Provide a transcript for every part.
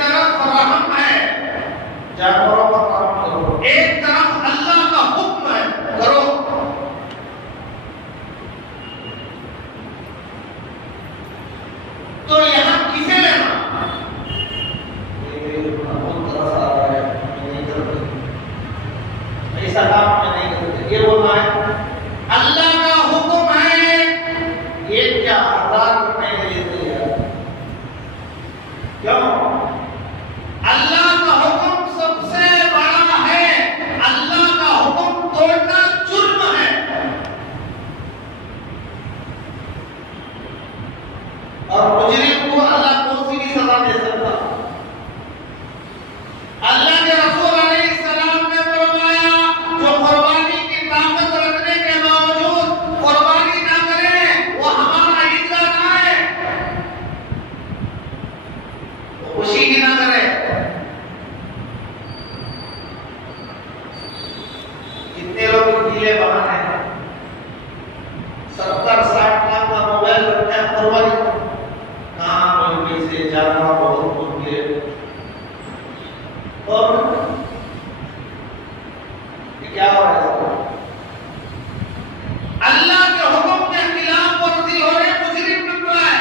तरफ रहम है, जानवरों पर रहम करो, एक तरफ अल्लाह का हुक्म है, करो। तो यहां किसे लेना? ऐसा काम में नहीं करते, ये बोलना है अल्लाह का हुक्म है, ये क्या आजाद करने के लिए तैयार? क्यों? अल्लाह का हुक्म सबसे बड़ा है, अल्लाह का हुक्म तोड़ना जुर्म है। और मुजरिम को अल्लाह कौन सी भी सजा दे सकता? अल्लाह के रसूल अलैहिस्सलाम ने फरमाया, जो कुर्बानी की ताकत रखने के बावजूद कुर्बानी ना करे, वो हमारा हिस्सा ना है, वो खुशी की ना करे। कितने लोग गीले बहाने हैं, 70-60 लाख का मोबाइल रखता है कुर्बानी को, कहाँ कोई पैसे जानवर बहुत उनके। और ये क्या हो रहा है? अल्लाह के हुक्म के खिलाफ वर्जी हो रहे, मुजरिम बन रहा है।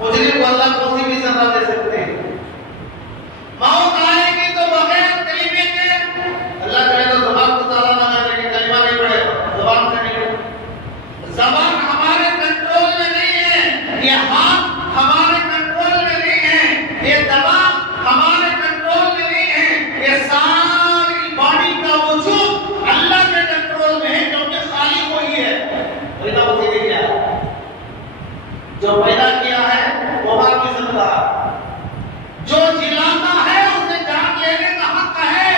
मुजरिम को अल्लाह कौन सी भी सजा दे सकते हैं? मौत आएगी तो बगैर कलीमे के, अल्लाह करे तो ज़बान को ताला ना करने, कलीमा नहीं पड़ेगा, ज़बान से नहीं। ज़बान हमारे कंट्रोल में नहीं है, ये हाथ हमारे कंट्रोल में नहीं है, ये दिमाग हमारे कंट्रोल में नहीं है, ये सारी बॉडी का वजूद अल्लाह के कंट्रोल में है, क्योंकि खालिक वही है। वही ना उसी ने किया, जो पैदा किया है वो मार भी सकता है, जो जिलाता है उसे जान लेने का हक है,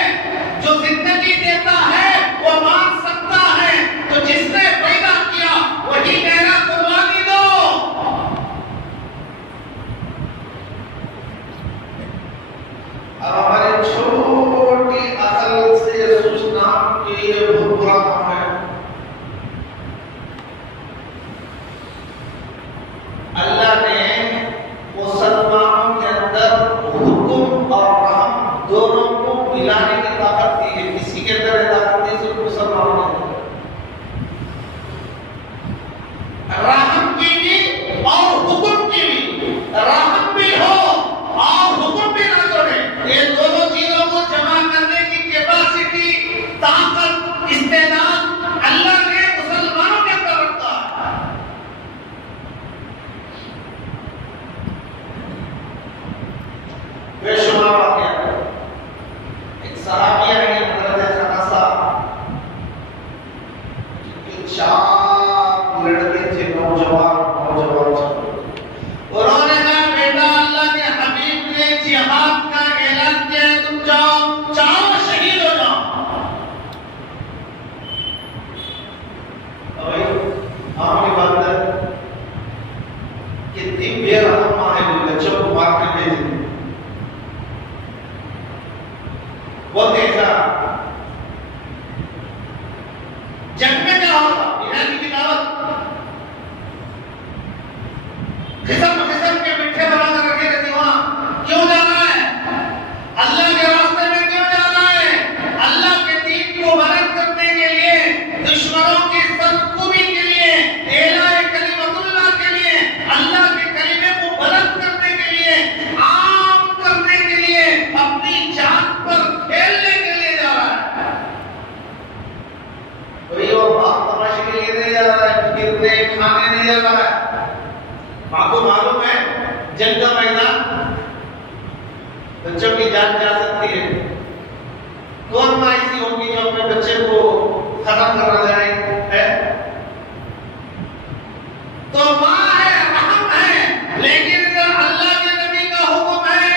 जो जिंदगी देता है वो मार सकता है, तो जिसने पैदा किया वही कह रहा कुर्बानी दो। अब हमारी छोटी अकल से सोचना कि ये बहुत बुरा काम है। अल्लाह ने मुसलमानों के अंदर हुक्म और रहम दोनों को मिलाने की ताकत दी है, किसी के अंदर ताकत नहीं, सिर्फ मुसलमानों के अंदर। रहम की भी और हुक्म की भी, रहम भी हो और हुक्म भी ना जोड़े, ये दोनों चीजों को जमा करने की कैपेसिटी, ताकत, इस्तेदाद अल्लाह ने मुसलमानों के अंदर रखा है। बेशुमार वाक़या, एक सहाबिया है हज़रत खनासा, जिनके 4 लड़के थे, नौजवान, उन्होंने कहा बेटा अल्लाह के हबीब ने जिहाद का ऐलान किया है, तुम जाओ, चारों शहीद हो जाओ। भाई आमनी बात है, कितनी बेरहम माँ है, बच्चों को मार के भेज दी। वो देखा जंग में क्या होगा, ईरानी की दावत, किस्म किस्म के मिठे बनाकर रखे रहते, वहां क्यों जाना है? अल्लाह के रास्ते में क्यों जाना है? अल्लाह के दीन को बुलंद करने के लिए, दुश्मनों की सरकुबी के लिए, एलाए कलिमतुल्लाह के लिए, अल्लाह के कलीमे को बुलंद करने के लिए, आम करने के लिए, अपनी जान पर खेलने के लिए जा रहा है। कोई और बात तमाशे के लिए नहीं जा रहा है, गिरने खाने नहीं जा रहा है। आपको मालूम है जंग का मैदान, बच्चों की जान जा सकती है। कौन माँ ऐसी होगी जो अपने बच्चे को खत्म करना जाए है? तो माँ है, रहम है, लेकिन अल्लाह के नबी का हुक्म है,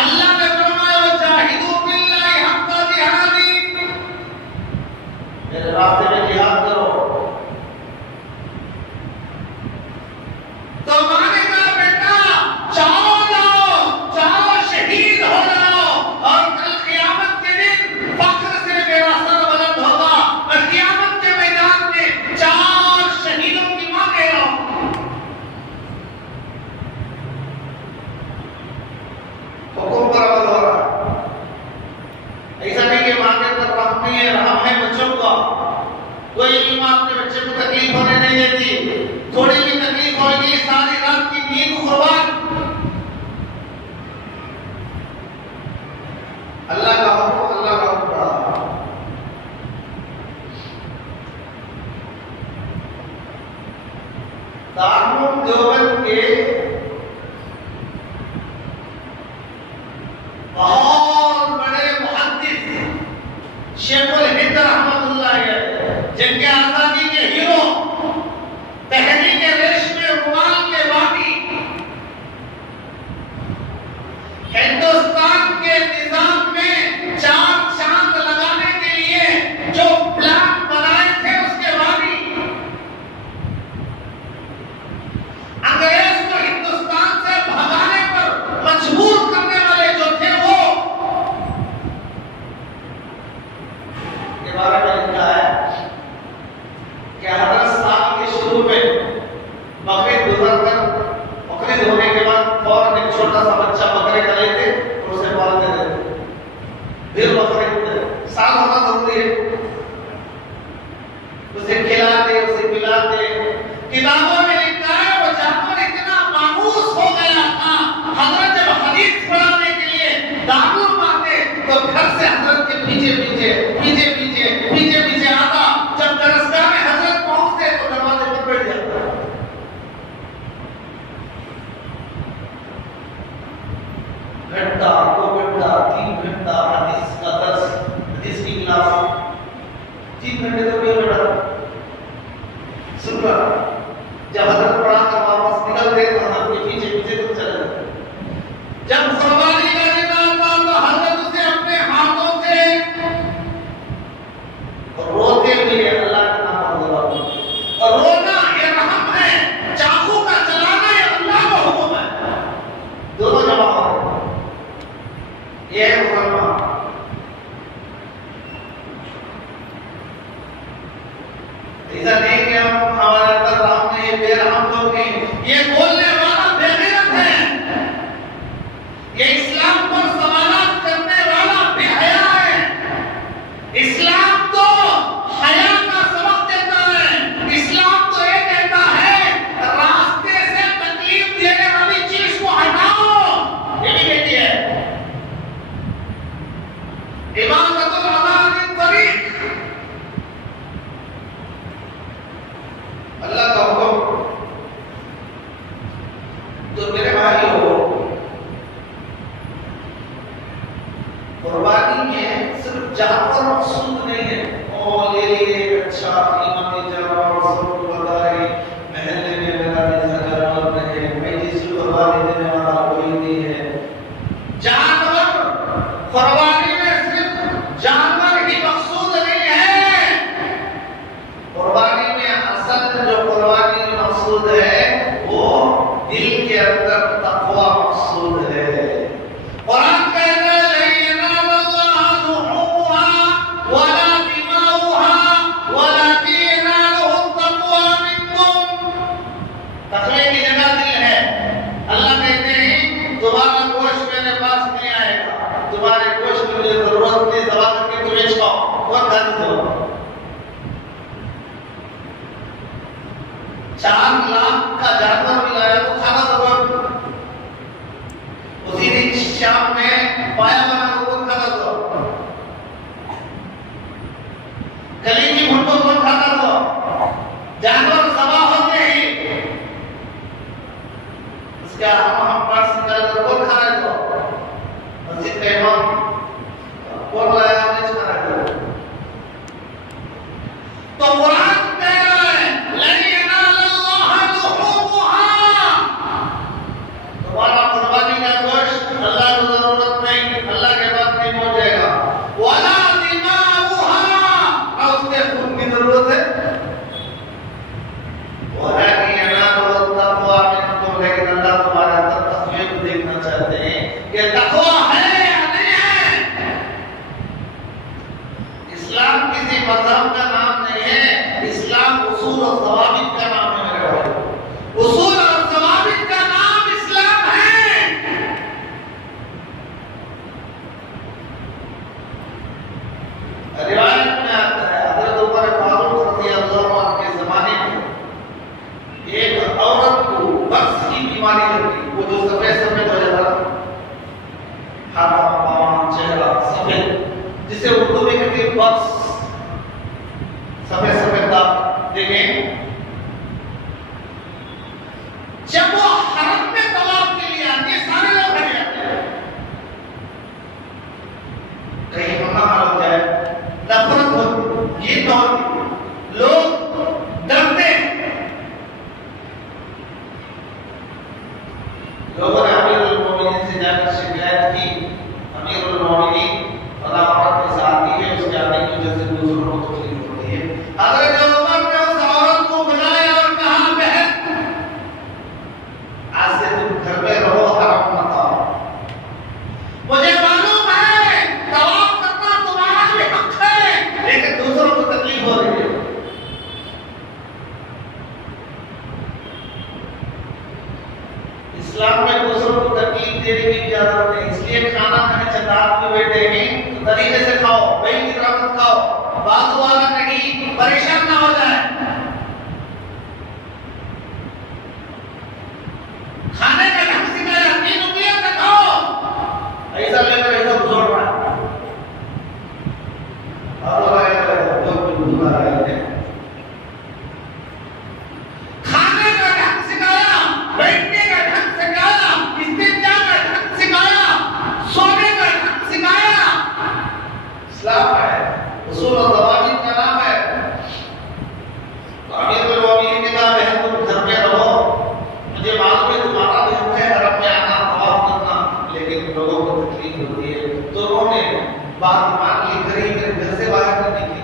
अल्लाह ने फरमाया वजाहिदू बिल्लाहि हक्का जिहादी, मेरे रास्ते में जिहाद करो। तो माँ ने कहा बेटा जाओ जाओ, चारों शहीद हो जाओ, और कल क़यामत के दिन फख्र से मेरा सर बुलंद होगा, मैं क़यामत के मैदान में 4 शहीदों की माँ कह रहा हूं। दारुल देवबंद के बहुत बड़े मुहद्दिस शेखुल हिंद रहमतुल्लाह अलैह, जिनके आजादी के हीरो, तहरीक रेशमे रुमाल के बाकी, हिंदुस्तान के निजाम में चांद लगाने के लिए जो प्लान बनाए थे उसके बाकी, अंग्रेज को हिंदुस्तान से भगाने पर मजबूर करने वाले जो थे वो, के बारे में लिखा है कि हज़रत साहब के शुरू में बकरी गुजरकर बकरी धोने के बाद फौरन एक छोटा सा बच्चा बकरे का लेते और उसे पाल दे देते, फिर बकरे साल होना जरूरी है, उसे खिलाते उसे पिलाते। किताबों में लिखा है वो जानवर इतना मायूस हो गया था, हजरत जब हदीस पढ़ाने के लिए दारुल मारते तो घर से हजरत के पीछे पीछे पीछे पीछे पीछे पीछे आता, जब दरसगाह में हजरत पहुंचते तो दरवाजे पर बैठ जाता। घंटा 2 घंटा 3 घंटा हदीस का दर्स, हदीस की क्लास 3 घंटे तो नहीं बैठा सुन रहा। जब हजरत पढ़ा कर वापस निकलते तो हजरत के पीछे पीछे तो चले जाते। जब कुर्बानी का दिन आता तो हजरत उसे अपने हाथों से रोते हुए अल्लाह का नाम लेते, और रोना ये रहम है, चाकू का चलाना ये अल्लाह का हुक्म है, दोनों जवाब है। ये है मुसलमान। ऐसा नहीं कि हम हमारे अंदर रहम नहीं, बेरहम लोग नहीं, ये बोलने वाला बेगैरत है, ये इस्लाम पर सवालात करने वाला बेहया है। इस्लाम तो हया का सबक देता है, इस्लाम तो ये कहता है रास्ते से तकलीफ देने वाली चीज को हटाओ, ये भी कहती है इबादतुल अज़ान तरीक, अल्लाह का हुक्म। तो मेरे भाइयों, कुर्बानी में सिर्फ जानवर मकसूद नहीं है, और ले लिए अच्छा कीमती जानवर सबको बताए महल्ले में मेरा जैसा जानवर नहीं है, मैं जिस कुर्बानी देने वाला कोई नहीं है। जानवर कुर्बानी में सिर्फ जानवर ही मकसूद नहीं है, कुर्बानी में असल जो कुर्बानी मकसूद है वो दिल के अंदर तक़वा मकसूद है। कुरान कहता है तुम्हारे गोश्त में जरूरत नहीं, दबा करके तुम बेच पाओ और खा दो। 4 लाख का जानवर मिलाया तो खाना दो, उसी दिन शाम में पाया बना को खाना दो, गली की भुट्टो को खाना दो। जानवर सवा होते ही उसका हम पास निकाल कर खाना दो, मस्जिद का इमाम कौन लाया हमने खाना दो। तो कुरान कह रहा है लन यनालल्लाह लुहुमुहा, तुम्हारा कुर्बानी का गोश्त अल्लाह को जरूरत नहीं, अल्लाह के पास नहीं पहुंच जाएगा। वला दिमाउहा, और उसके खून की जरूरत है। वलाकिन यनालु तक़वा मिनकुम, लेकिन अल्लाह तुम्हारे अंदर तक़वा को देखना चाहते हैं कि तक़वा है या नहीं है। इस्लाम किसी मजहब का नाम नहीं है, इस्लाम उसूल और ज़वाबित का नाम है मेरे भाई। उसूल और ज़वाबित का नाम इस्लाम है। रिवायत में आता है हज़रत उमर फारूक रज़ियल्लाहु अन्हु के ज़माने में एक औरत को बक्स की बीमारी लगी, वो जो सफेद सफेद हो जाता है, हाथ चेहरा सफेद, जिसे उर्दू में कहते हैं बक्स, सफेद सफेद दाग। देखें मोमिनीन से जाकर शिकायत की, अमीरुल मोमिनीन फला औरत के साथ ही है, उसके आने की वजह से दूसरों को तकलीफ होती है। हजरत उमर ने उस औरत को बुलाया और कहा, बहन आज से तुम घर में रहो, हराम मत खाओ। मुझे मालूम है तवाफ करना तुम्हारा भी हक है, लेकिन दूसरों को तकलीफ हो रही है। इस्लाम में दूसरों को तकलीफ देने की इजाजत नहीं, इसलिए खाना खाने चंदात में बैठे हैं तो तरीके से खाओ, बैठ की तरह मत खाओ, बाजू वाला कहीं परेशान ना हो जाए। खाने का ढंग सिखाया, 3 उंगलियों से खाओ, ऐसा लेकर ऐसा जोड़ रहा है खाने का ढंग सिखाया, बैठने का ढंग सिखाया, इस्तिंजा का ढंग सिखाया, सोने का ढंग सिखाया। इस्लाम है, उसूल और ज़वाबित का नाम है। तो अमीरुल मोमिनीन ने कहा, बहन तुम घर में रहो, मुझे मालूम है तुम्हारा भी हक है हरम में आना, तवाफ करना, लेकिन लोगों को तकलीफ होती है। तो उन्होंने बात मान ली, मेरे घर से बाहर करने की।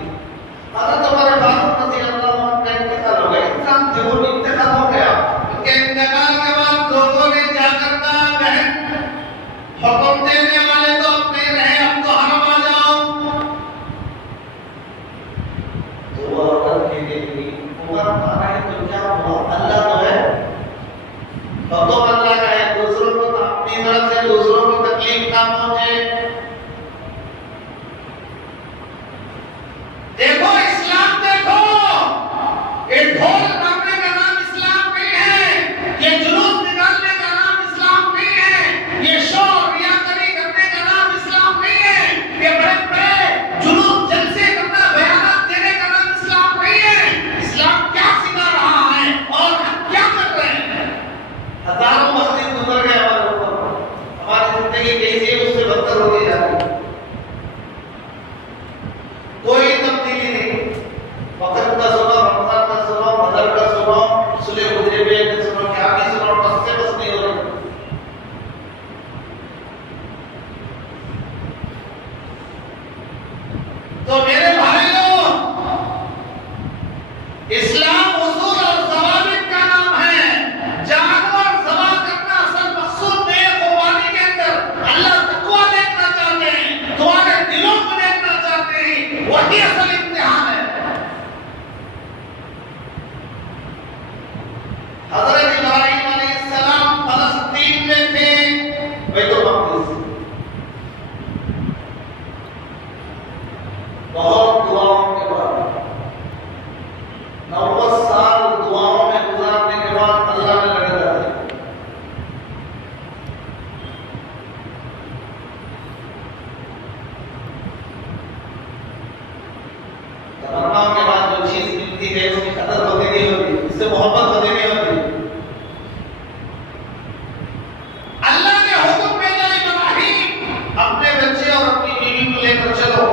अगर तुम्हारे फारूक रज़ी अल्लाह अन्हु का इंतकाल हो गया, इंसान थे वो इंतकाल हो गया, उनके इंतकाल के बाद लोगों ने जाकर कहा, बहन हुक्म देने वाले तो अपने रहे, अब तो हरम आ जाओ। तो वो औरत कहने लगी, उमर मारा है तो क्या हुआ, अल्लाह तो है, हुक्म अल्लाह का है, दूसरों को तो अपनी तरफ से दूसरों को तकलीफ ना पहुंचे। देखो इस्लाम देखो, ये ढोल मारने का नाम इस्लाम नहीं है, ये जुलूस निकालने का नाम इस्लाम नहीं है, ये शोर रियाकरी करने का नाम इस्लाम नहीं है, ये बड़े बड़े जुलूस जलसे करना, बयानात देने का नाम इस्लाम नहीं है। इस्लाम क्या सिखा रहा है और हम क्या कर रहे हैं? हजारों मस्जिद गुजर गए हमारे ऊपर, हमारी जिंदगी कैसी है उससे बदतर होती जा रही है, कोई तब्दीली नहीं। वक्त का सुनो, रमजान का सुनो, बदर का सुनो, सुले हुदैबिया का सुनो, क्या भी सुनो, बस से बस नहीं हो रही। तो मेरे भाइयों, इस्लाम उसूल और ज़वाबित का नाम है। जानवर ज़बा करना असल मकसूद नहीं है। कुर्बानी के अंदर अल्लाह तक़वा देखना चाहते हैं, तुम्हारे दिलों को देखना चाहते हैं, वही असल इम्तिहान है। हज़रत इब्राहीम अलैहिस्सलाम फ़लस्तीन में थे, बैतुल मक़दिस, बहुत दुआओं के बाद 90 साल दुआओं में गुजारने के बाद अल्लाह ने लगा दिया। तमन्नाओं के बाद जो चीज मिलती है उसकी कदर होती नहीं होती, इससे मोहब्बत होती नहीं होती। अल्लाह ने हुक्म भेजा, इब्राहीम अपने बच्चे और अपनी बीवी को लेकर चलो।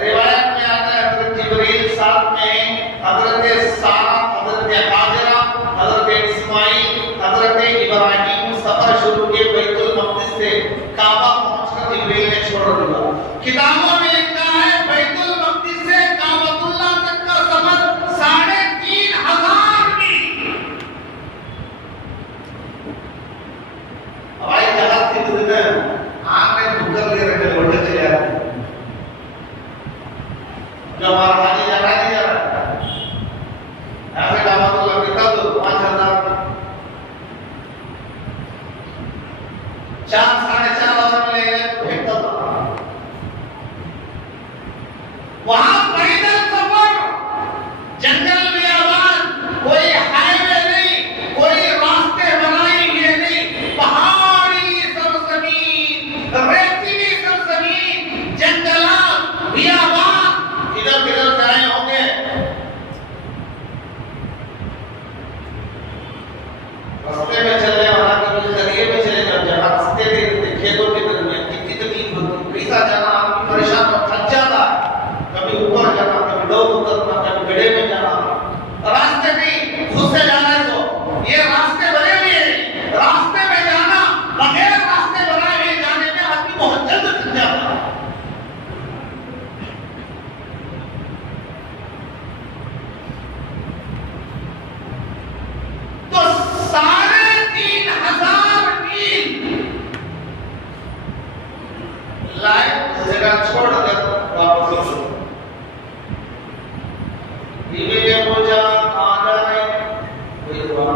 रिवायत में आता है हज़रत जिब्रील साथ में, हज़रत सारा, हज़रत हाजरा, हज़रत इस्माइल, हज़रत इब्राहीम सफर शुरू किए बैतुल मक़दिस से काबा पहुंचकर जिब्रील ने छोड़ दिया। किताबों में लिखा है बैतुल मक़दिस से काबतुल्लाह तक का सफर 3500 मील। हवाई जहाज से गुजरते आग में भूकर ले रहे लौटे चले आते, जो हमारा हाजी जा रहा है नहीं जा रहा है, ऐसे काबतुल्लाह के कद 5000 4 साढ़े 4 आवर में ले गए भेजता था। वहां पैदल सफर, जंगल में आवाज, कोई हाईवे नहीं, कोई रास्ते बनाए हुए नहीं, पहाड़ी सरजमीन, रेतीली सरजमीन, जंगलात, बियाबान, इधर किधर जाए होंगे। रास्ते में चलने वाला कभी जरिए में चले जाओ, जहाँ रास्ते देखते खेतों के दरमियान कितनी तकलीफ होती, पैसा जाना आदमी परेशान और थक जाता है, कभी ऊपर जाना, कभी लोग उतरना, कभी गड्ढे में जाना, रास्ते नहीं खुद से जाना है। तो ये रास्ते बने हुए हैं, रास्ते में जाना ये दुआ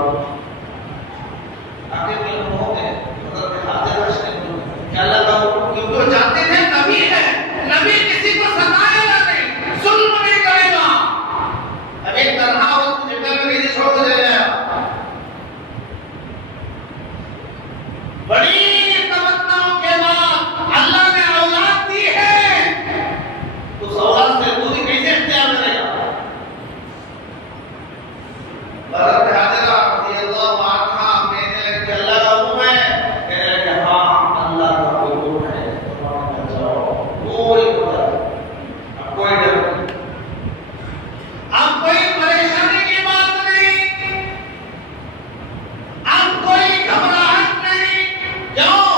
आगे भी होंगे मतलब हाजिर हशर क्या लगा क्योंकि वो जानते थे नबी है, नबी किसी को सताएगा नहीं, जुल्म नहीं करेगा। अब एक तरह वो जंगल में छोड़ दे रहा है। बड़ी तमन्नाओं के बाद अल्लाह ने औलाद दी है, उस औलाद से दूरी कैसे इख्तियार करेगा? हज़रत हाजिरा रज़ियल्लाहु अन्हा कहने लगे अल्लाह का हुक्म है, कहने लगे हाँ अल्लाह का हुक्म है, तुम्हारे जाओ, कोई कोई डर नहीं, अब कोई परेशानी की बात नहीं, अब कोई घबराहट नहीं, जाओ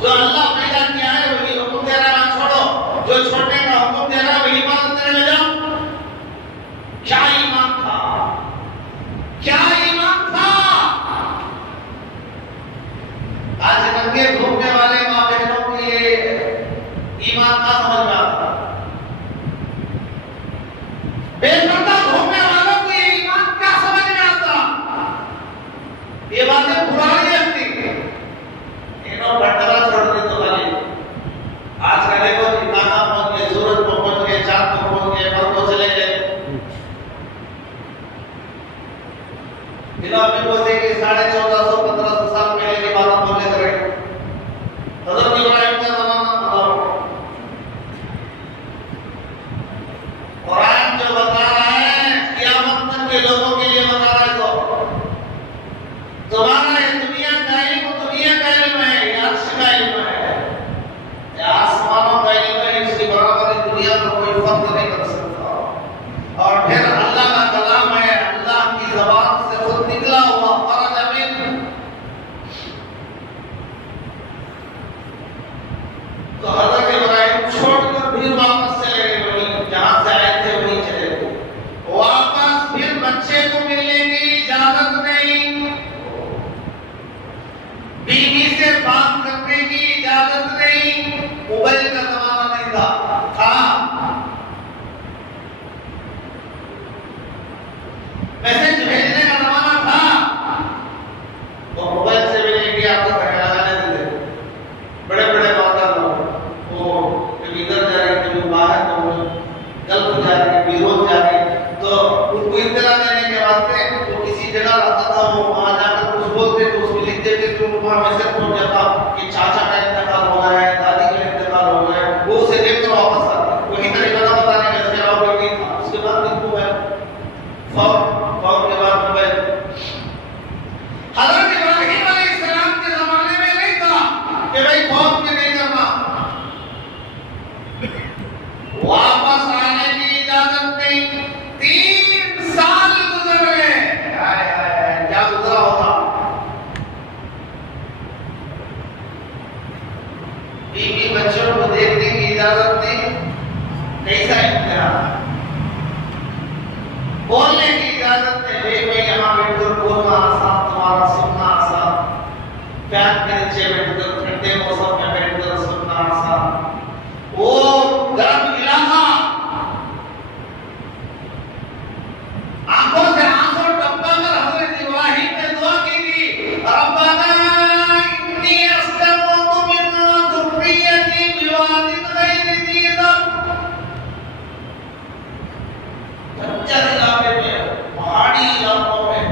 जो अल्लाह पैदा किया है वही हुक्म दे रहा है, छोड़ो जो छोड़ने का हुक्म दे रहा है वही इबादत करने जाओ। क्या ईमान था, क्या ईमान था। आज नंगे घूमने वाले माँ बहनों को ये ईमान ना समझ में आता, बेपर्दा घूमने वालों को ये ईमान क्या समझ में आता। ये बातें पुरानी लगती, इन्हों भटकना छोड़ दी तो खाली आज का देखो नाना पहुंच गए, सूरज को पहुंच गए, चांद को पहुंच गए, पर को चले गए। दिनों में बोलते कि 1450-1500 साल पहले की बात बोले करे हज़रत इब्राहिम का ज़माना बताओ। कुरान जो बता रहा है क़यामत तक के लोगों के लिए बता रहा है, तो तुम्हारा ये दुनिया का इल्म दुनिया का इल्म है, ये अर्श का इल्म है, ये आसमानों का इल्म है, इसकी बराबरी दुनिया को कोई फर्क नहीं कर सकता। और फिर अल्लाह का कलाम है, अल्लाह की ज़बान से खुद निकला हुआ फरज अमीन। तो हज़रत इब्राहिम छोड़कर फिर वापस चले गए, वहीं जहां से आए थे वहीं चले गए वापस। फिर बच्चे को मिलने की इजाजत नहीं, बीवी से बात करने की इजाजत नहीं, मोबाइल का जमाना नहीं था मैसेज भेजने का जमाना था, वो मोबाइल से भी नहीं किया तो धक्का लगाने देते बड़े बड़े बात लोग, वो कभी इधर जा रहे कभी बाहर, गल्फ जा रहे विरोध जा रहे, तो उनको इत्तला देने के वास्ते वो किसी जगह रहता था, वो वहां जाकर कुछ बोलते तो उसको लिख देते, तो वहां मैसेज पहुंच जाता कि चाचा का इंतकाल हो गया है, दादी का इंतकाल हो गया है, वो उसे देख कर वापस आता, वही तरीका था बताने का, इसके अलावा कोई नहीं था। उसके बाद दिन को है फौर के बाद मोबाइल। हज़रत इब्राहिम अलैहिस्सलाम के ज़माने में नहीं था कि भाई फौर के नहीं करना, वापस आने की इजाजत नहीं। 3 साल गुजर गए, क्या गुजरा होगा। बीवी बच्चों को देखने की इजाजत नहीं, कैसा इम्तिहान। बोलने की इजाजत नहीं, मैं यहाँ बैठकर बोलना आसान, तुम्हारा सुनना आसान, फैन के नीचे बैठकर ठंडे मौसम में बैठकर सुनना आसान, वो गर्म इलाका आंखों से आंसू टपकाकर हज़रत इब्राहिम ने दुआ की थी, रब्बना इन्नी अस्लमतु मिन ज़ुर्रिय्यती बिवादिन गैरि ज़ी ज़र्अ। बंजर इलाके में, पहाड़ी इलाकों में,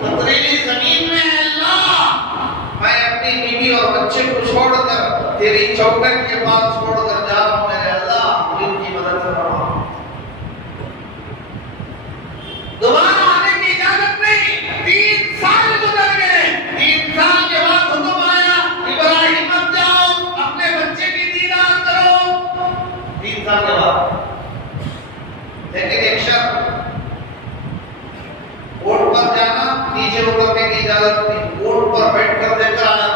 पथरीली जमीन में अल्लाह, मैं अपनी बीवी और बच्चे को छोड़कर तेरी चौखट के पास छोड़कर जा रहा हूं, मेरे अल्लाह इनकी मदद फरमा। दोबारा आने की इजाजत नहीं। 3 साल गुजर गए, 3 साल के बाद हुक्म आया इब्राहिम मत जाओ, अपने बच्चे की दीदार करो। 3 साल के बाद, लेकिन एक शर्त, ऊंट पर जाना, नीचे उतरने की इजाजत नहीं, ऊंट पर बैठकर देखकर आना।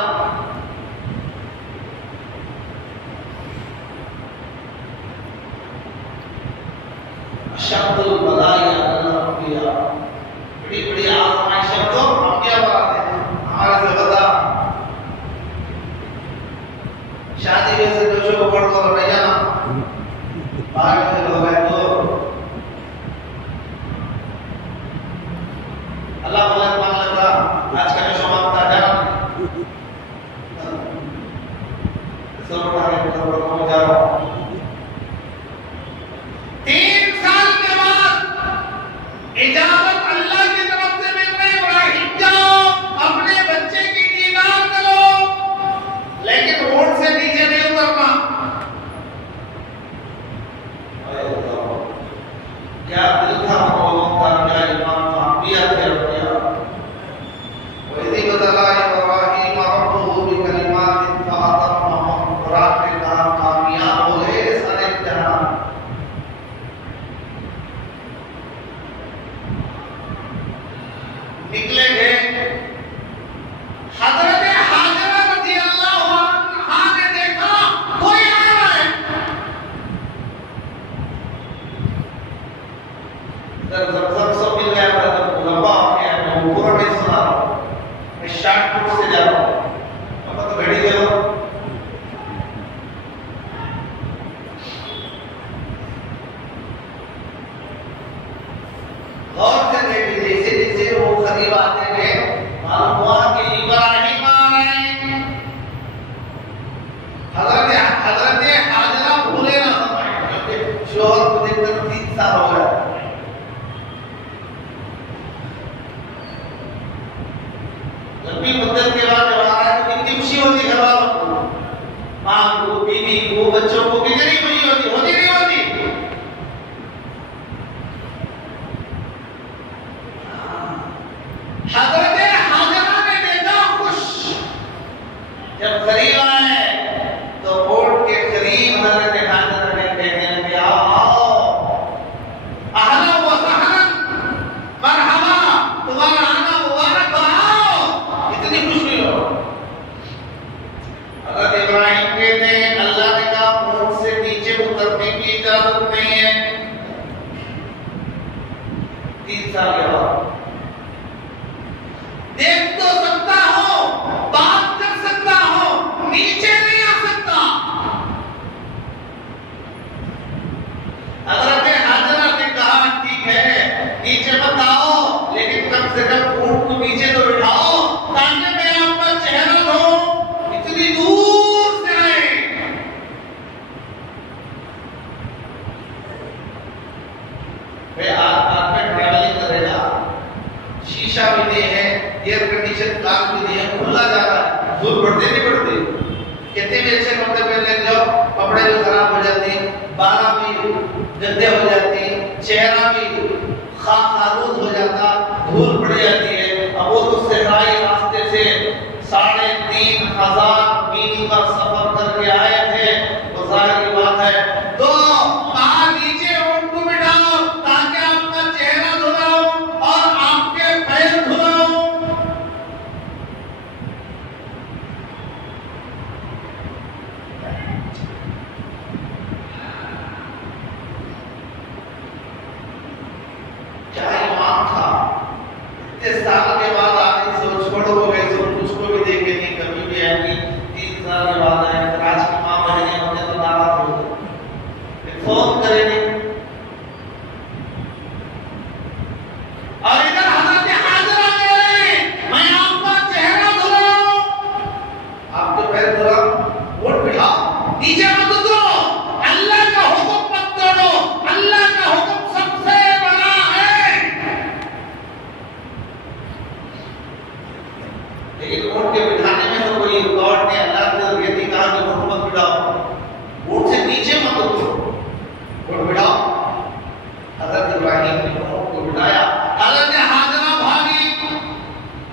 अशद्दुल बलाया अल-अंबिया, बड़ी आज़माइशें तो अंबिया पर आते हैं। हमारे से बता शादी जैसे दोषों को पढ़कर नहीं जाना, बाहर से लोग हैं तो अल्लाह नहीं सुना रहा हूं, मैं शॉर्टकट से जा रहा हूं। अब तो घड़ी दे दो। गौर से देखिए, जैसे जैसे वो करीब आते गए मालूम हुआ कि इब्राहिम आ रहे हैं। हजरत हाजरा भूले ना समय, क्योंकि शोहर को देखकर 3 साल हो गए। लंबी मुद्दत के बाद जब आ रहा है तो कितनी खुशी होती घर वालों को, माँ को, बीवी को, बच्चों को, कितनी खुशी होती नहीं होती? हजरत हाजरा ने देखा खुश, जब करीब आए तो बोर्ड के करीब हजरत हाजरा ने कहने लगे, आओ अहला व सहलन मरहबा, तुम्हारा आना मुबारक हो, आओ। इतनी खुशी हो। हजरत इब्राहिम कहते हैं अल्लाह ने कहा ऊंट से नीचे उतरने की इजाजत नहीं है। 3 साल के बाद देख तो सकता हो, बात कर सकता हो, नीचे नहीं आ सकता। हजरत हाजरा ने कहा ठीक है नीचे मत आओ, लेकिन कम से कम ऊंट को नीचे तो बिठाओ ताकि मैं आपका चेहरा धोऊं। इतनी दूर से आए। वे आप में ट्रैवलिंग करेगा, शीशा भी नहीं है, एयर कंडीशन कार भी नहीं है, खुला जा रहा है, धूल बढ़ते नहीं बढ़ते? कितने भी अच्छे कपड़े पहन ले जाओ, कपड़े जो खराब हो जाते हैं, बाला भी गंदे हो जाते हैं, चेहरा भी खाक-आलूद हो जाता, धूल पड़ जाती है। अब वो तो सहराई रास्ते से 3500 मील का सफर करके आए थे, तो जाहिर की बात है तो नीचे ऊंट को बिठाओ ताकि आपका चेहरा धुलाओ और आपके पैर धुलाओ। क्या ईमान था? इतने साल के बाद आदमी सोच छोड़ो हो गए, तो उसको भी देखे नहीं, कभी भी है नहीं। 3 साल के बाद आए, आज की माँ बहनें होने तो नाराज हो गए, फोन करेंगे। और इधर हजरत हाजरा कह रहे हैं मैं आपका चेहरा धुलाऊं, आपके पैर धुलाऊं, ऊंट बिठाओ, नीचे मत उतरो, अल्लाह का हुक्म मत तोड़ो, अल्लाह का हुक्म सबसे बड़ा है। लेकिन ऊंट के बिठाने में तो कोई गॉड ने अल्लाह ने ये नहीं कहा कि ऊंट मत बिठाओ, ऊंट से नीचे मत उतरो, ऊंट बिठाओ। हजरत इब्राहिम ने ऊंट को बिठाया, हजरत हाजरा भागी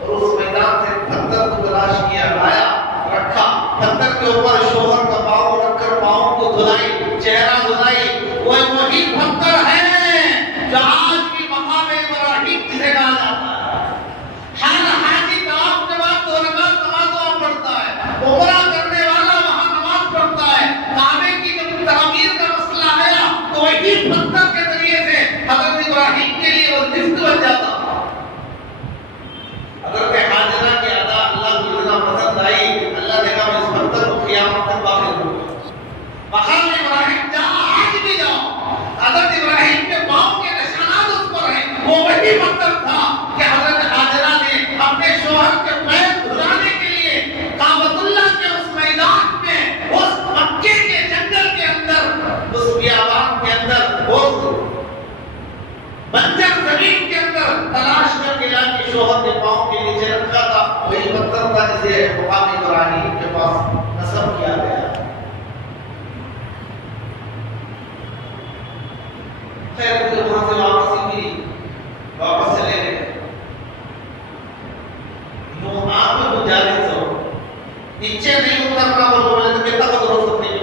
और उस मैदान से पत्थर को तलाश किया, लाया, रखा, पत्थर के ऊपर शोहर का पांव रखकर पांव को धुलाई, चेहरा धुलाई। वही पत्थर है जो आज की मकाम इब्राहिम जिसे कहा जाता है। हर हाजी तवाफ के बाद 2 रकात नमाज पढ़ता है, उम्रा करने वाला वहां नमाज पढ़ता है। काबे की जब तामीर का मसला आया तो वही पत्थर के जरिए से हजरत इब्राहिम के लिए वो लिफ्ट बन जाता। हजरत हाजरा की अदा अल्लाह को इतना पसंद आई, अल्लाह ने कहा इस पत्थर को क़यामत तक बाकी रखूंगा। मकाम इब्राहिम जहां आज भी जाओ, हजरत इब्राहिम के पांव के निशानात उस पर हैं। वो वही पत्थर था कि हजरत हाजरा ने अपने शौहर के पैर धुलाने के लिए काबतुल्लाह के उस मैदान में, उस मक्के के जंगल के अंदर, उस बियाबान के अंदर, उस बंजर जमीन के अंदर तलाश करके लाके शौहर के पांव के नीचे रखा था। वही पत्थर था जिसे मकाम इब्राहिम के पास नस्ब किया गया। खैर वहां से वापस चले गए। नीचे नहीं उतरना बोले तो कितना भरोसा नहीं।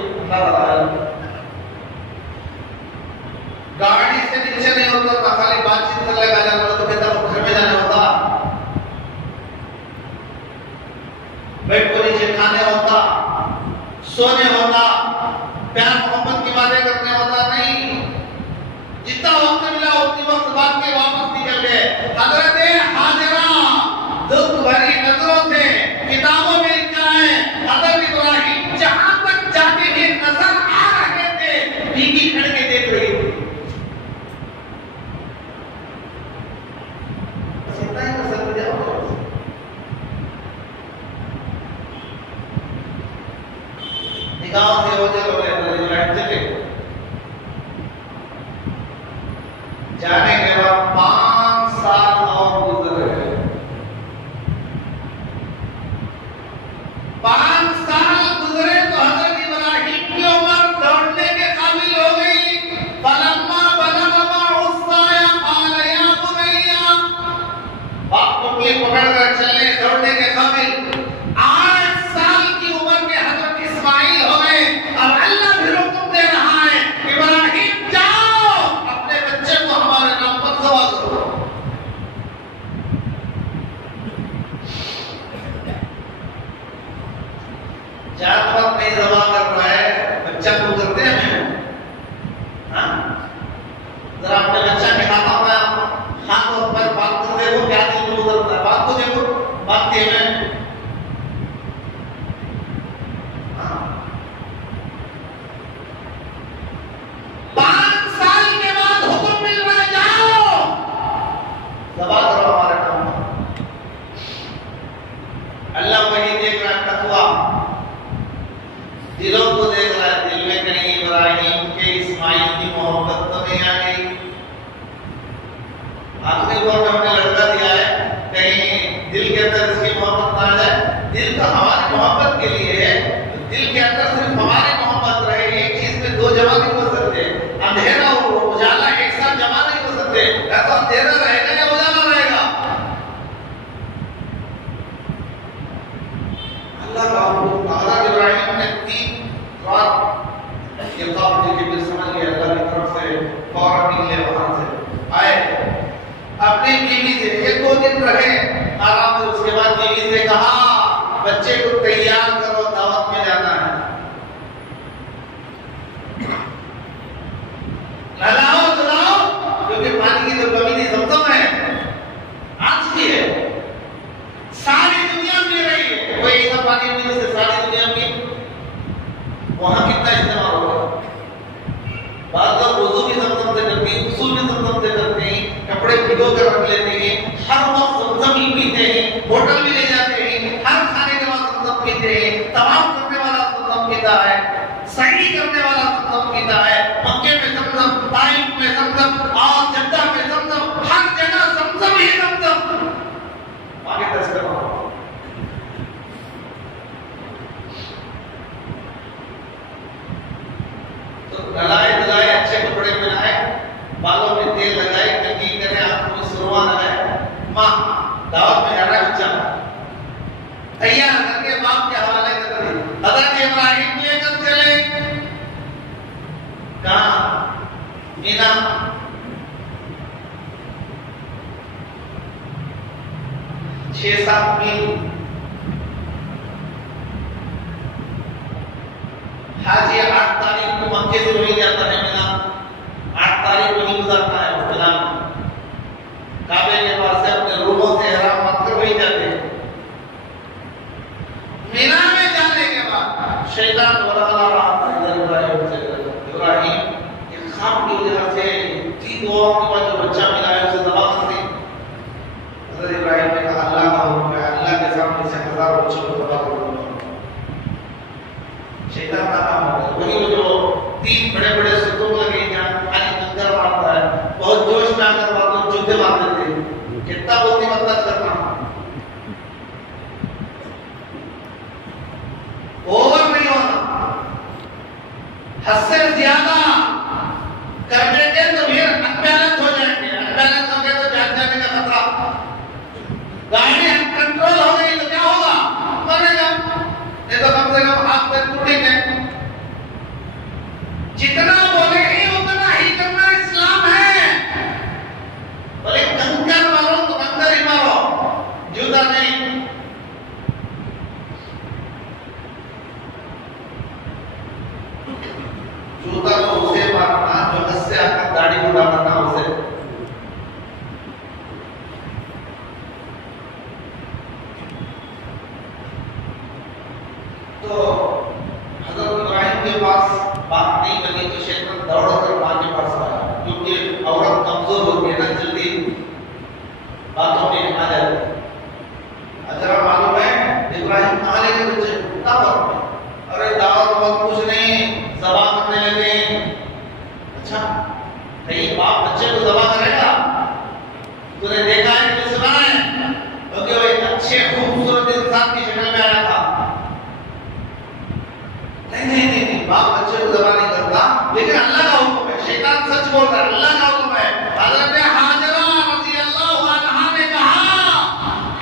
गाड़ी से नीचे नहीं उतरता, खाली बातचीत कर लगा जाता तो कितना घर में जाने होता, बेड को नीचे खाने होता, सोने होता, प्यार मोहब्बत की बातें करने होता। नहीं, जितना वक्त मिला उतनी वक्त बाद के वापस निकल गए। हजरत हाजरा गांव से ओझल हो गए इब्राहिम चले। जाने के बाद 5 साल और गुजर गए। 5 साल गुजरे तो हजरत इब्राहिम की उम्र दौड़ने के काबिल हो गई। फलम्मा बलगा माउस्साया क़ाल या बुनैया, बाप को उंगली पकड़कर चलने दौड़ने के काबिल। 8 साल की उम्र के हजरत इस्माइल हो गए। अब अल्लाह भी हुक्म दे रहा है, इब्राहिम जाओ अपने बच्चे को हमारे नाम पर ज़बह करो। जानवर नहीं ज़बह कर रहा है, बच्चा को करते हैं। हाँ, जरा अपने बच्चा के हाथों में हाथ और पैर बांध कर देखो, क्या दिल में गुजरता है। बात को देखो, बांधते हैं। हाँ, 5 साल के बाद हुक्म मिल रहा है, जाओ ज़बह करो हमारे नाम पर। अल्लाह वही देख रहा है, तकवा दिलों को देख रहा है। दिल में कहीं इब्राहिम के इस्माइल की मोहब्बत तो नहीं आ गई। आखिरी दौर में हमने लड़का दिया है, कहीं दिल के अंदर इसकी मोहब्बत ना आ जाए। दिल तो हमारी मोहब्बत के लिए है, तो दिल के अंदर सिर्फ हमारी मोहब्बत रहे। एक चीज में दो जमा नहीं हो सकते, अंधेरा और उजाला एक साथ जमा नहीं हो सकते। या तो अंधेरा रहेगा या उजाला रहेगा। अल्लाह का हुक्म, हज़रत इब्राहिम ने 3 रात ये क़ब्र की समझ लिया। अल्लाह की तरफ से फौरन निकले, वहां से आए, अपनी बीवी से 1-2 दिन रहे आराम से। उसके बाद बीवी से कहा, बच्चे को तैयार करो, दावत में जाना है। नहलाओ धुलाओ, क्योंकि पानी की तो कमी नहीं, ज़मज़म है, आज की है, सारी दुनिया पी रही है। कोई ऐसा पानी नहीं जिससे सारी दुनिया पी। वहां कितना इस्तेमाल हो रहा है। बाद लोग वुज़ू भी ज़मज़म से करते हैं, गुस्ल भी ज़मज़म से करते हैं, कपड़े भिगो कर रख लेते हैं, हर वक्त ज़मज़म ही पीते हैं, होटल भी ले जाते हैं, हर खाने के बाद ज़मज़म पीते हैं। तवाफ करने वाला ज़मज़म पीता है, सही करने वाला ज़मज़म पीता है। मक्के में ज़मज़म, ताइफ में ज़मज़म और जद्दा में ज़मज़म, हर जगह ज़मज़म ही ज़मज़म। आगे का इस्तेमाल तो नहलाए धुलाए, अच्छे कपड़े पहनाए, बालों में तेल लगाए, कंघी करे, हाथों में सुरमा लगाए। माँ दावत में जाना है, बच्चा तैयार करके बाप के हवाले कर दी। हज़रत इब्राहिम लेकर चले, कहाँ? मीना। छह 7 मील। हाजी 8 तारीख को मक्के से वही जाता है मिला, 8 तारीख को नहीं गुजरता है मिला। काबे के पास से अपने रूहों से ihram बांधकर वही जाते हैं। मीना में जाने के बाद शैतान वरगला रहा था इधर इब्राहिम से। इब्राहिम एक ख्वाब की वजह से 3 दुआओं के बाद जो बच्चा मिला है उसे दबा कर दी। हज़रत इब्राहिम ने कहा, अल्लाह का हुक्म है, अल्लाह के सामने से 1000 बच्चों को दबा करूंगा। शैतान का काम होगा। वही जो 3 बड़े-बड़े सुतून लगे जहाँ खाली कंकर मारता है, बहुत जोश में आकर बातों जुद्दे मार देते हैं। कितना बोलती मतलब करना, ओवर नहीं होना। हद से ज्यादा कर देंगे तो फिर अनबैलेंस हो जाएंगे। अनबैलेंस हो गए तो जान जाने का खतरा। गाड़ी कंट्रोल हो गई तो क्या होगा? मरेगा। नहीं तो कम से कम हाथ पैर टूटेंगे। जितना बोले उतना ही करना इस्लाम है। बोले कंकर मारो तो कंकर ही मारो, जूता नहीं। जूता तो उसे मारना जो हद से आपका दाढ़ी उड़ाना था उसे। तो हज़रत इब्राहिम के पास बात नहीं बनी तो शैतान दौड़ कर मां के पास आया, क्योंकि औरत कमजोर होती है ना, जल्दी बातों में आ जाती है। अजरा मालूम है इब्राहिम कहाँ लेके बच्चे? दावत में। अरे दावत बहुत कुछ नहीं बाप बच्चे को जमा नहीं करता, लेकिन अल्लाह का हुक्म है। शैतान सच बोल रहा है, अल्लाह का हुक्म है। हज़रत हाजरा रज़ी अल्लाह अन्हा ने कहा,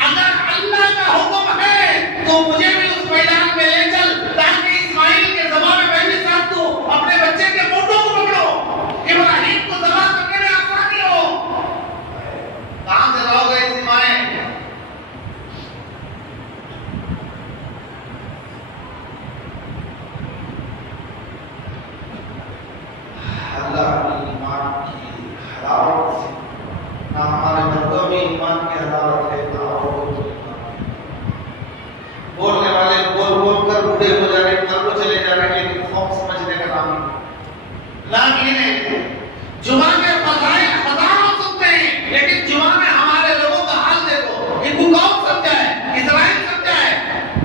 अगर अल्लाह का हुक्म है तो मुझे भी उस मैदान में ले चल, ताकि इस्माइल के ज़बा में मैं भी साथ दूं, अपने बच्चे के मोटों को पकड़ो, इब्राहिम को ज़बा करने में आसानी हो। कहां से लाओगे इस्माइल? अल्लाह की ईमान की हलावत से, ना हमारे बंदों में ईमान की हलावत है, ना औरों में ईमान। बोलने वाले बोल बोल कर बूढ़े हो जा रहे, मर को चले जा रहे, लेकिन कौम समझने का नाम ये नहीं। जुमा के फजाइल हजारों सुनते हैं, लेकिन जुमा में हमारे लोगों का हाल देखो। इनको कौन समझाए? इजराइल समझाए।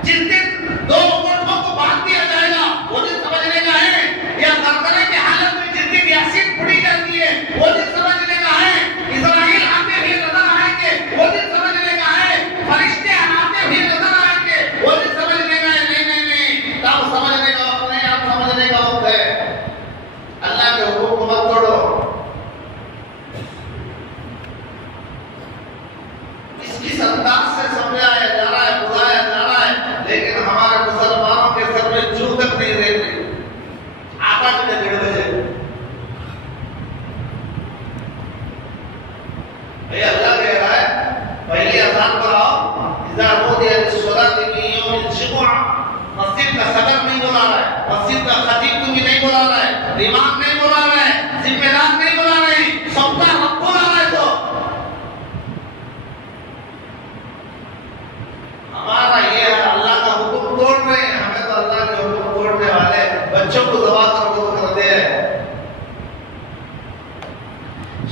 जिस दिन दो उंगलियों को बांध दिया जाएगा वो दिन समझने का है, या मरकरे की हालत में जिस दिन यासीन पढ़ी जाती है वो दिन समझने का है। इजराइल आते हुए नजर आएंगे वो दिन समझने का है। फरिश्ते आते हुए नजर आएंगे वो दिन समझने का है। नहीं नहीं नहीं, तब समझने का वक्त नहीं, अब समझने का वक्त है। अल्लाह के हुक्म को मत तोड़ो। किस अंदाज से समझाया जा रहा है, बुलाया जा रहा है, लेकिन हमारे मुसलमानों के सर में जू तक नहीं रहती। आकाश में 1:30 बजे भाई अल्लाह कह रहा है पहले अजान पर आओ, इज़ा नूदिया लिस्सलाति मिन यौमिल जुमुआ। मस्जिद का सदर नहीं बुला रहा है, मस्जिद का खतीब तुम्हें नहीं बुला रहा है, इमाम नहीं बुला रहा है, जिम्मेदार नहीं बुला रहे, सबका रब बुला रहा है। तो हमारा ये है, अल्लाह का हुक्म तोड़ रहे हैं, हमें तो अल्लाह के हुक्म तोड़ने वाले बच्चों को दबा कर वो करते हैं।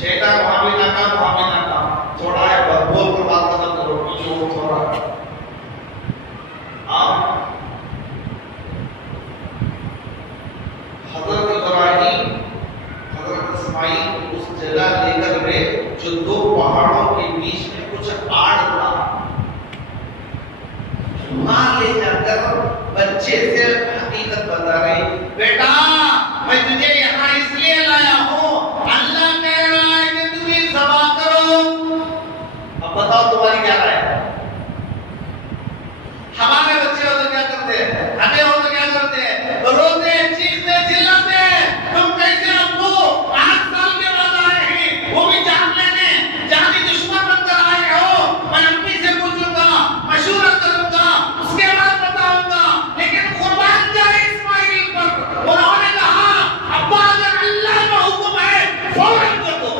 शैतान वहां भी नाकाम थोड़ा है, बोल कर बात खत्म करो, पीछे वो थोड़ा हजरत इब्राहिम हजरत इस्माइल उस जगह लेकर गए जो 2 पहाड़ों के बीच में कुछ आड़ था। मां ले जाकर बच्चे से हकीकत बता रही, बेटा मैं तुझे यहाँ इसलिए लाया हूँ, अल्लाह कह रहा है कि तुम ये ज़बा करो। अब बताओ तुम्हारी क्या राय है? हमारे बच्चे हो तो क्या करते हैं, हमें हो तो क्या करते हैं? रोते चीखते चिल्लाते। तुम कैसे अब्बू 8 साल के बाद आए हैं, वो भी जान लेने, जानी दुश्मन बनकर आए हो। मैं अम्मी से पूछूंगा, मशवरा करूंगा, उसके बाद बताऊंगा, लेकिन कुर्बान जाए इस्माइल पर। उन्होंने कहा अब्बा अगर अल्लाह का हुक्म है फौरन कर दो।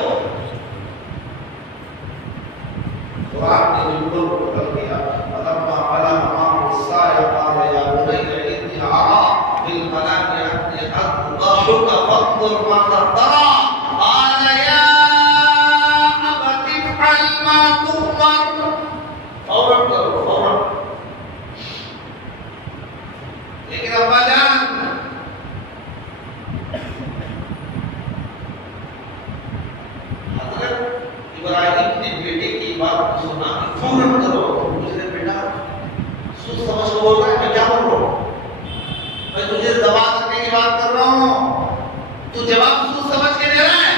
तो आपने बिल्कुल बदल दिया। अल्लाह अला मासा या क़ाल या बुनैया इन्नी अरा बिल मनामी अन्नी अज़बहुका फंज़ुर माज़ा तरा। क़ाल या अबति इफ़अल मा तु'मर। फौरन करो, फौरन। लेकिन अब्बा जान हज़रत इब्राहिम ने बेटे की बात सुना, फौरन करो। मुझे बेटा सोच समझ के बोल रहा है, मैं क्या बोल रहा हूँ? मैं तुझे जवाब करने की बात कर रहा हूँ, तू जवाब सोच समझ के दे रहा है।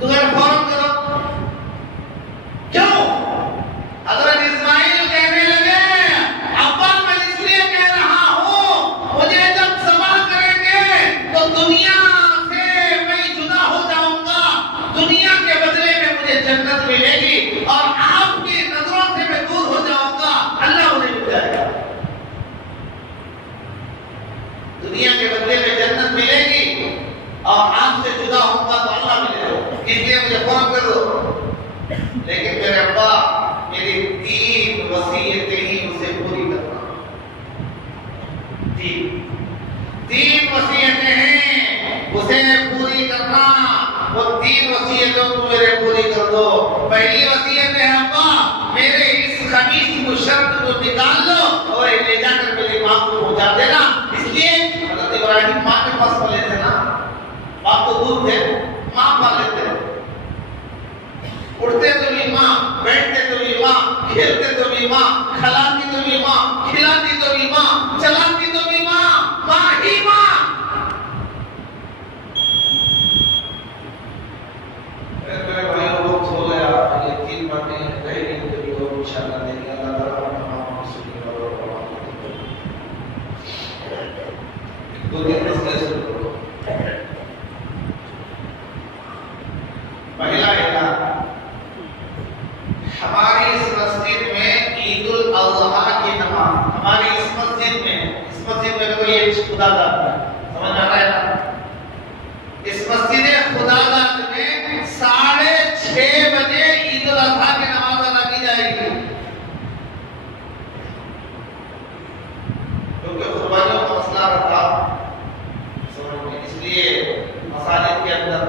तू मेरा फौरन करो। क्यों? हज़रत इस्माइल कहने लगे, अब्बा मैं इसलिए कह रहा हूँ, मुझे जब ज़बा करेंगे तो दुनिया से मैं जुदा हो जाऊंगा, दुनिया के बदले में मुझे जन्नत मिलेगी, और आपकी नजरों से मैं दूर हो जाऊंगा, अल्लाह मुझे मिल जाएगा। दुनिया के बदले में जन्नत मिलेगी और आपसे जुदा होऊंगा तो अल्लाह मिलेगा, इसलिए मुझे फौरन कर दो। लेकिन मेरे अब्बा मेरी 3 वसीयतें ही उसे पूरी करना। 3 वसीयतें हैं उसे पूरी करना। वो 3 वसीयतों को मेरे पूरी कर दो। पहली वसीयत है अब्बा मेरे इस खमीस को शर्त को निकाल लो और ले जाकर मेरी माँ को पहुंचा देना। इसलिए हज़रत इब्राहिम माँ के पास पले थे ना, बाप तो दूर थे, माँ पाले थे। उठते तो भी माँ, बैठते तो भी माँ, खेलते तो भी माँ, खिलाती तो भी माँ, खिलाती तो भी माँ, चलाती तो भी माँ, माँ ही माँ। 2-3 मसले शुरू करो। पहला ऐलान, हमारी इस मस्जिद में ईद उल अज़हा की नमाज, हमारी इस मस्जिद में तो ये खुदादाद समझ में आ रहा है ना, इस मस्जिद खुदादाद में 6:30 बजे ईद उल अज़हा की नमाज अदा की जाएगी, क्योंकि कुर्बानियों का मसला रखा इसलिए मसाजिद के अंदर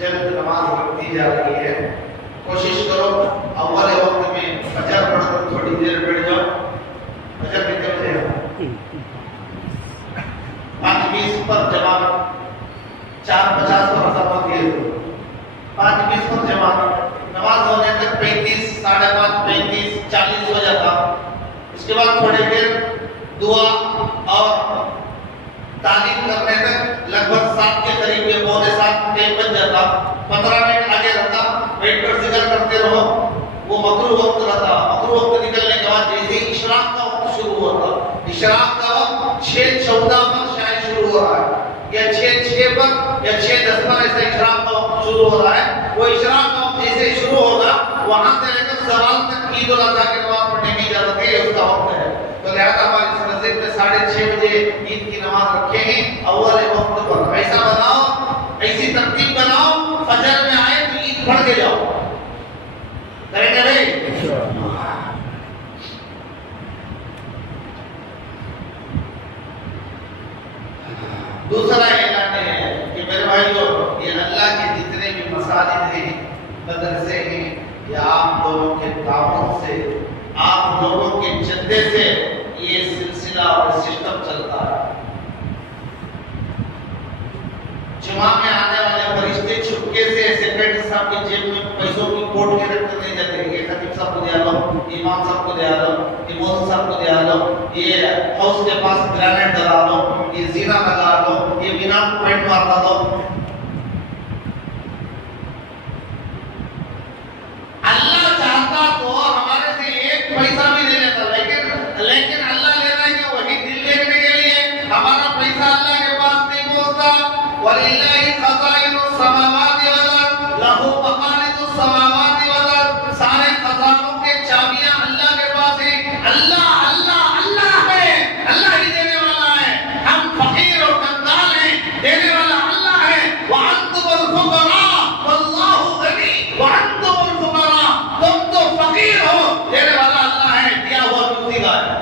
जल्द नमाज रखी जा रही है। कोशिश करो अव्वल वक्त में फजर पढ़कर थोड़ी देर बैठ जाओ। फजर कितने बजे है? 5:20 पर जमात, 4:50 पर अज़ान दिए, 5:20 पर जमात, नमाज होने तक 35, 5:30, 35, 40 हो जाता। उसके बाद थोड़ी देर दुआ और तालीम करने तक लगभग 7 के करीब या 6:45 टाइम बन जाता। 15 मिनट आगे रहता, वेट कर जिक्र करते रहो, वो मकरूह वक्त रहता। मकरूह वक्त निकलने के बाद जैसे ही इशराक का वक्त शुरू होता, इशराक का वक्त 6:14 पर शायद शुरू हो रहा है या 6:06 पर या 6:10 पर ऐसा इशराक का वक्त शुरू हो रहा है। वो इशराक का वक्त जैसे शुरू होगा वहां से लेकर ज़वाल तक ईद उल अज़हा की नमाज पढ़ने की इजाजत है, ये उसका वक्त है। तो लिहाजा हमारी इस मस्जिद में 6:30 बजे ईद की नमाज रखेंगे अव्वल वक्त पर। ऐसा बनाओ, ऐसी तरतीब बनाओ, फजर में आए तो ईद पढ़ के जाओ, करेंगे भाई? दूसरा ऐलान है कि मेरे भाइयों, ये अल्लाह के जितने भी मसाजिद हैं, मदरसे हैं, या आप लोगों के ताउन से, आप लोगों के चंदे से ये सिलसिला और सिस्टम चलता है। जुमा में आने वाले फरिश्ते चुपके से सेक्रेटरी साहब की जेब में पैसों की कोट के रख कर नहीं जाते। ये खतीब साहब को दिया लो, इमाम साहब को दिया लो, इमाम साहब को दिया लो, ये हाउस के पास ग्रेनेड डला लो, ये जीना लगा लो, ये बिना पेंट मारता दो। अल्लाह चाहता तो हमारे से 1 पैसा भी दे लेता, लेकिन अल्लाह लेना है कि वही दिल देखने के लिए। हमारा पैसा अल्लाह के पास नहीं पहुंचता। वलिल्लाहि खज़ाइनुस समावाति वल अर्द लहू मक़ालिदुस समावाति वल अर्द, सारे खजानों के चाबियां अल्लाह के पास है। अल्लाह अल्लाह अल्लाह है, अल्लाह ही देने वाला है। हम फकीर और कंगाल हैं, देने वाला अल्लाह है। व अंतुमुल फुक़रा वल्लाहु गनी व अंतुमुल फुक़रा, तुम तो फकीर हो, देने वाला अल्लाह है, दिया हुआ दूसरी का है।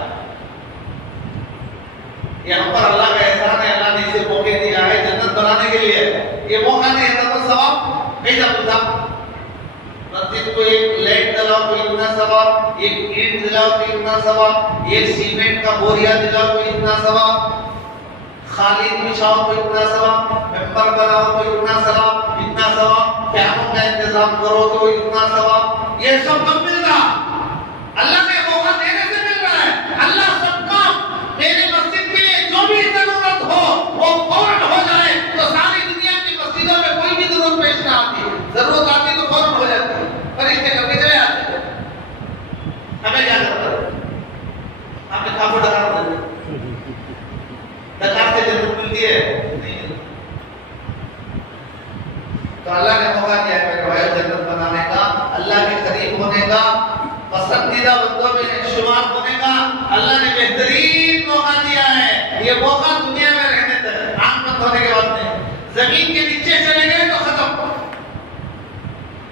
ये हम पर अल्लाह का एहसान है, अल्लाह ने इसे मौके दिया है जन्नत बनाने के लिए। ये मौका नहीं है तो सवाब कैसा पूछा? मस्जिद को एक लाइट दिलाओ तो इतना सवाब, एक ईंट दिलाओ तो इतना सवाब, एक सीमेंट का बोरिया दिलाओ तो इतना सवाब, खाली बिछाओ तो इतना सवाब, मेंबर बनाओ तो इतना सवाब, फैनों का इंतजाम करो तो इतना सवाब। ये सब कब मिल रहा? अल्लाह ने मौका देने से मिल रहा है। अल्लाह सबका मेरे मस्जिद के लिए जो भी जरूरत हो वो फौरन हो जाए, तो सारी दुनिया की मस्जिदों में कोई भी जरूरत पेश ना आती। जरूरत आती तो फौरन हो जाती, फरिश्ते करके चले आते। हमें क्या करता है? आपने काफी डकार से जरूरत मिलती है नहीं। तो अल्लाह ने मौका दिया है मेरे भाई जन्नत बनाने का, अल्लाह के करीब होने का, पसंदीदा बंदों में शुमार होने का। अल्लाह ने बेहतरीन मौका दिया है। ये मौका दुनिया में रहने तक, आंख बंद होने के बाद नहीं, जमीन के नीचे चले गए तो खत्म।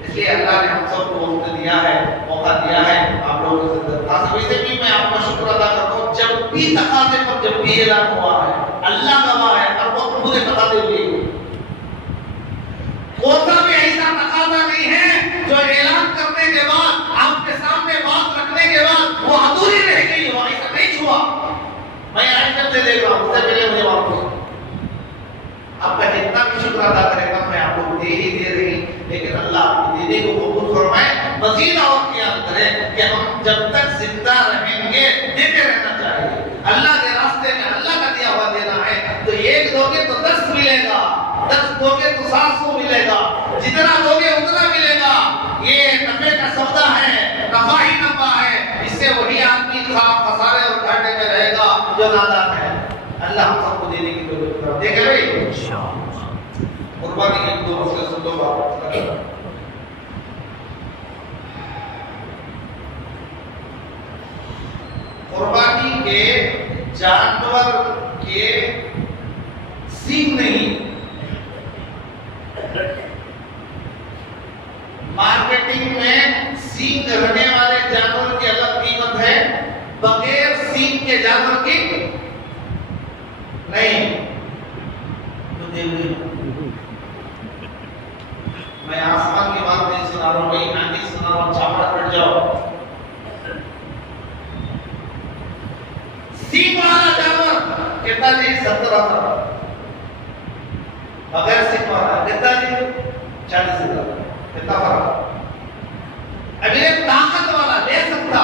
इसलिए अल्लाह ने हम सबको वक्त दिया है, मौका दिया है। आप लोगों से दरखास्त वैसे भी मैं आपका शुक्र अदा करता हूँ, जब भी तकाज़े पर जब भी ऐलान हुआ है, अल्लाह गवाह है, और वो पूरे तकाज़े हुए, कोई भी ऐसा तकाज़ा नहीं है जो ऐलान करने के बाद, आपके सामने बात रखने के बाद वो अधूरी रह गई हो। ऐसा नहीं हुआ। मैं आज जब से देख रहा हूँ, उससे पहले मुझे वापस आपका जितना भी शुक्र अदा करेगा मैं आपको दे ही दे रही, लेकिन अल्लाह आपकी दीदी को कबूल फरमाए, मजीद और ख्याल करे कि हम जब तक जिंदा रहेंगे देते रहना चाहिए। अल्लाह के रास्ते में अल्लाह का दिया हुआ देना है, तो एक दोगे तो 10 मिलेगा, 10 दोगे तो 700 मिलेगा, जितना दोगे उतना मिलेगा। ये नफे का सौदा है, नफा ही नफा है। इससे वही आदमी खसारे और घाटे में रहेगा जो नादान है। अल्लाह हम सबको देने की तौफीक दे। ठीक है भाई, इंशाअल्लाह। कुर्बानी के दो मसले सुन लो बात। कुर्बानी के जानवर के सींग नहीं, मार्केटिंग में सींग रहने वाले जानवर की अलग कीमत है, बगैर सींग के जानवर की नहीं। तो मैं आसमान की बात नहीं सुना रहा हूं, वही आंधी सुना रहा हूं, चावड़ा कट जाओ। सींग वाला जानवर कितना जी? 70,000। बगैर सींग वाला कितना जी? 40,000। कितना फर्क? अभी एक ताकत वाला ले सकता,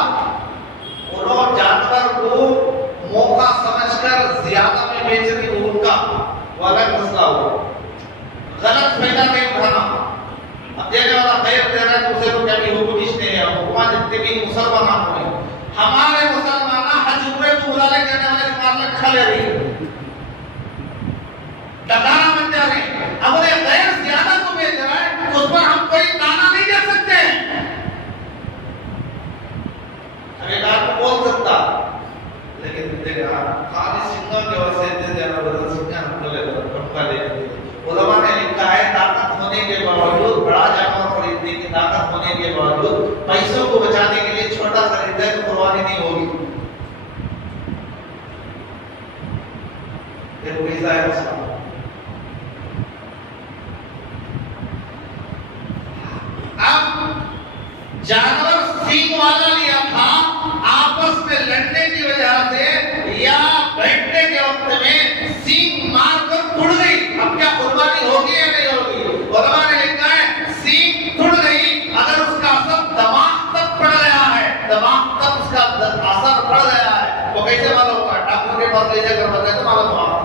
उन्होंने जानवर को मौका समझकर ज्यादा में बेचने उनका वो अलग मसला हो, गलत फायदा नहीं उठाना। अब देने वाला खैर दे रहा है, उसे तो क्या भी हुक्म नहीं है। हुक्मा जितने भी मुसलमान हुए, हमारे मुसलमान हज उम्रे को बुला ले करने वाले मामला खा ले रही है, डकारा बन जा रही है। अब उन्हें गैर ज्यादा को बेच रहा है, उस पर हम कोई ताना नहीं दे सकते। ठेकेदार को बोल सकता, लेकिन देखा खाली सिंगल के वजह से दे देना, बदल सिंगल हमको ले लो, हमका ले लो। उलमा ने लिखा है, ताकत होने के बावजूद, बड़ा जानवर खरीदने की ताकत होने के बावजूद पैसों को बचाने के लिए छोटा खरीदे तो कुर्बानी नहीं होगी। देखो कैसा है मसला। अब जानवर सींग वाला लिया था, आपस में लड़ने की वजह से या बैठने के वक्त में सींग मारकर टूट गई। अब क्या कुर्बानी होगी या नहीं होगी? उलमा ने लिखा है सींग टूट गई, अगर उसका असर दिमाग तक पड़ गया है, दिमाग तक उसका असर पड़ गया है, तो कैसे मालूम होगा? डॉक्टर के पास ले जाकर बताए तो मालूम होगा।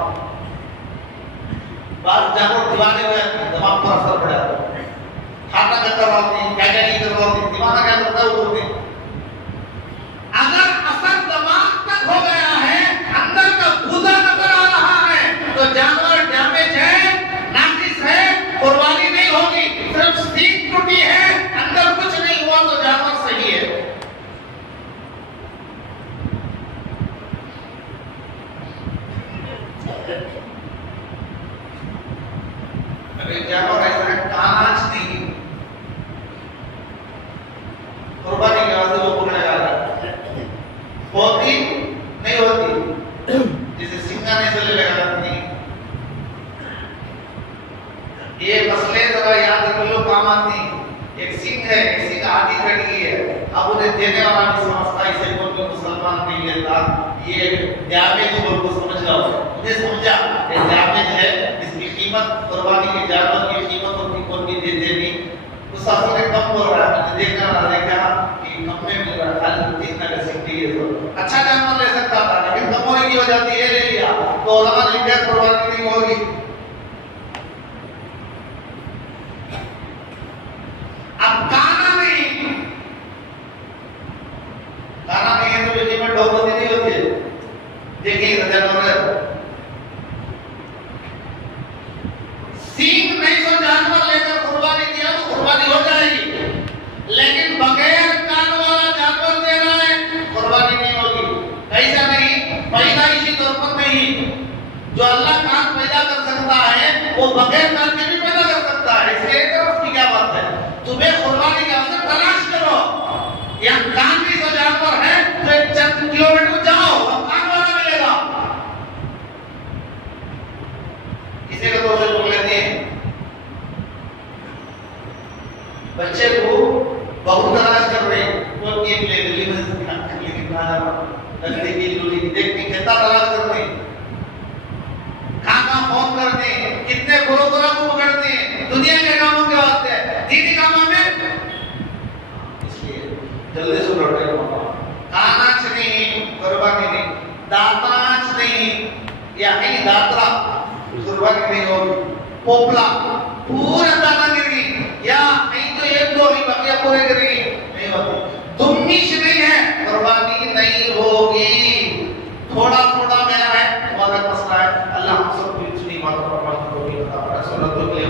बात जानवर दीवाने हुए, दिमाग पर असर पड़ा, खाता क्या करवाते हैं, क्या क्या नहीं करवाते हैं, दिमाग क्या करता है वो बोलते हैं। अगर असर दिमाग तक हो गया है, अंदर का गुदा नजर आ रहा है, तो जानवर डैमेज है, नाकिस है, कुर्बानी नहीं होगी। सिर्फ सींग टूटी है, अंदर कुछ नहीं हुआ, तो जानवर सही है। अगर जानवर ऐसा है, कानाच नहीं, कुर्बानी के वास्ते वो पकड़ा जा रहा है, होती नहीं होती, जिसे सिंगाने से लगा नहीं। ये मसले जरा याद रख लो, काम आती। एक सिंह है, किसी का आदि कट गई है, अब उन्हें देने वाला भी समझता, इसे बोल के मुसलमान नहीं लेता, ये डैमेज बोल को समझ रहा हो, उन्हें समझा ये डैमेज है, इसकी कीमत, कुर्बानी के जानवर की कीमत होती कौन की दे देनी। उस साथी ने कम बोल रहा है, देखना वाला देखा कि कम में मिल रहा है, खाली इतना का सिंह है, तो अच्छा जानवर ले सकता था, लेकिन कम होने की वजह से ये ले लिया, तो उलमा ने कहा कुर्बानी नहीं होगी। अब काना नहीं, काना नहीं है तो ये कीमत डबल नहीं होती है। देखिए जानवर सींग नहीं तो जानवर लेकर कुर्बानी दिया तो कुर्बानी हो जाएगी, लेकिन बगैर कान वाला जानवर दे रहा है, कुर्बानी नहीं होगी। ऐसा नहीं, पैदाइशी तौर पर नहीं, जो अल्लाह कान पैदा कर सकता है वो बगैर कान के भी पैदा कर सकता है, इसलिए उसकी क्या बात है? तुम्हें कुर्बानी का अवसर तलाश करो, या कान भी तो जानवर है तो एक चंद किलोमीटर जाओ, कान वाला मिलेगा। किसी का तो लोग लेते हैं, बच्चे को बहुत तलाश कर रहे हैं, वो गेम ले दिल्ली में लेकिन कहाँ जा रहा लगते की लोली देखने कितना तलाश कर रहे हैं, कहाँ फोन करते हैं, कितने गुरुद्वारा को पकड़ते हैं, दुनिया के कामों के वास्ते, दीदी कामों में, इसलिए जल्दी से लौटे कानाच नहीं, कुर्बानी नहीं, दाताच नहीं, या कहीं दातरा कुर्बानी नहीं होगी, पोपला पूरा दाना गिरी, या नहीं तो एक दो ही बाकी पूरे गिरी नहीं होती, दुम्मीश नहीं है, कुर्बानी नहीं होगी। थोड़ा थोड़ा गया है, मगर मसला पढ़ने को भी अता फरमाए, सुन्नतों के लिए